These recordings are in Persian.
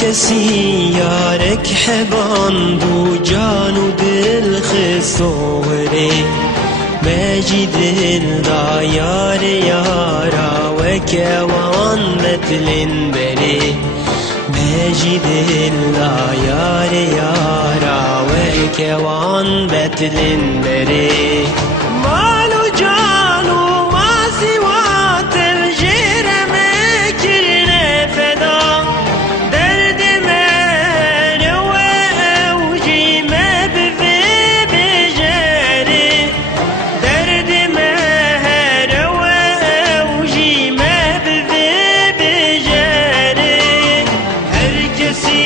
کسی یارک حبان بو جان و دل خستوره مجی دل دا یار یارا و کوان بتلن بره مجی دل دا یار یارا و کوان بتلن بره مالو جانو ما سوات الجرم کرن فدا درد من و اوجی ما بفي بجري درد من و اوجی ما بفي بجري هر کسی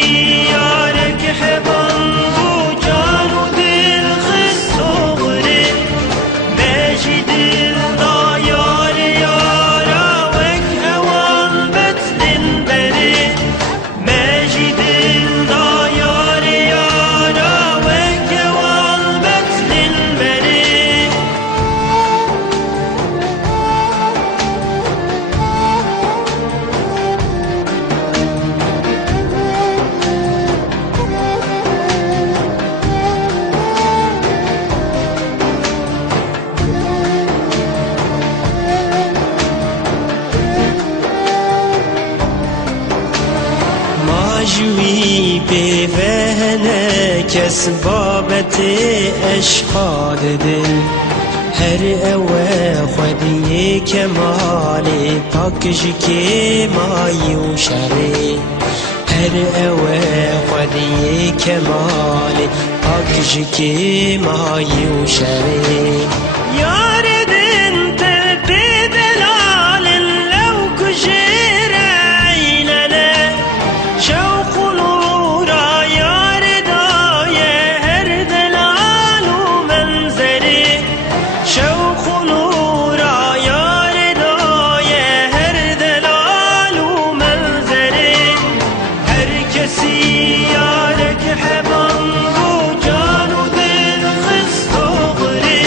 یارک حبان بو جان و دل خستوره ماشي دل دا یار یارا وک اوان بتلن بره ماشي دل دا یار یارا وک اوان بتلن بره ماجوی پیوهنه کس بابت اشقاد دل هر اوه خودی کمالی پاکش که مایو شره هر اوه خودی کمالی پاکش که مایو شره یار دن تبی بلال لو کشیر عیننه شوق نورا یار دایه هر دلال و منظری شوق نورا یار دایه هر دلال و منظری هر کسی یارک حبان بو جان و دل خستوره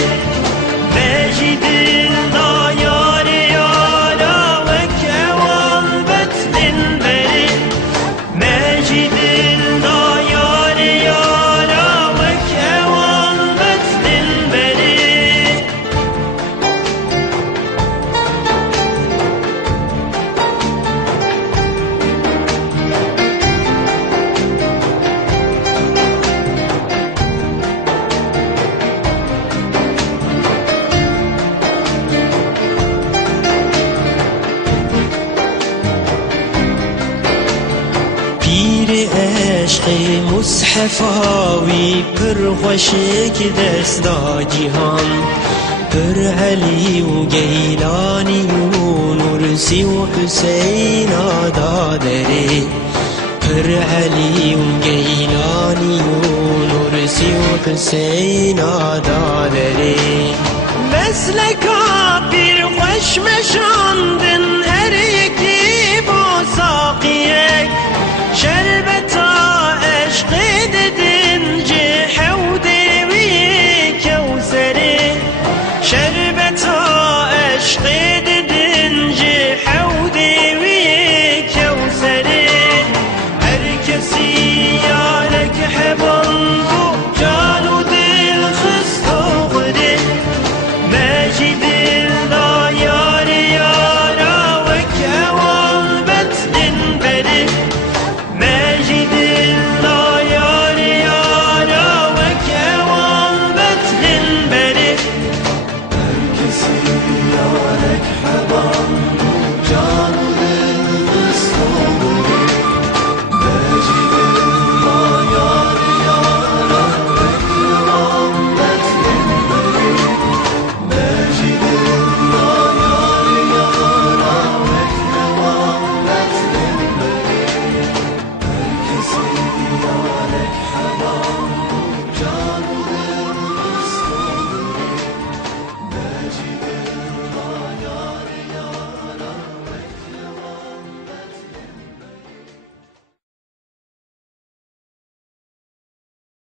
ماشي دل دا یار یارا وک اوان بتلن بره ماشي دل دا یار یارا وک اوان بتلن بره پیر عشق مصحفاوی پر خوشک دست دا جهان پر علی و گیلانی و نورسی و حسین دادره پر علی و گیلانی و نورسی و حسین دادره مثل کافر خوش مشاندن هر یکی با ساقیک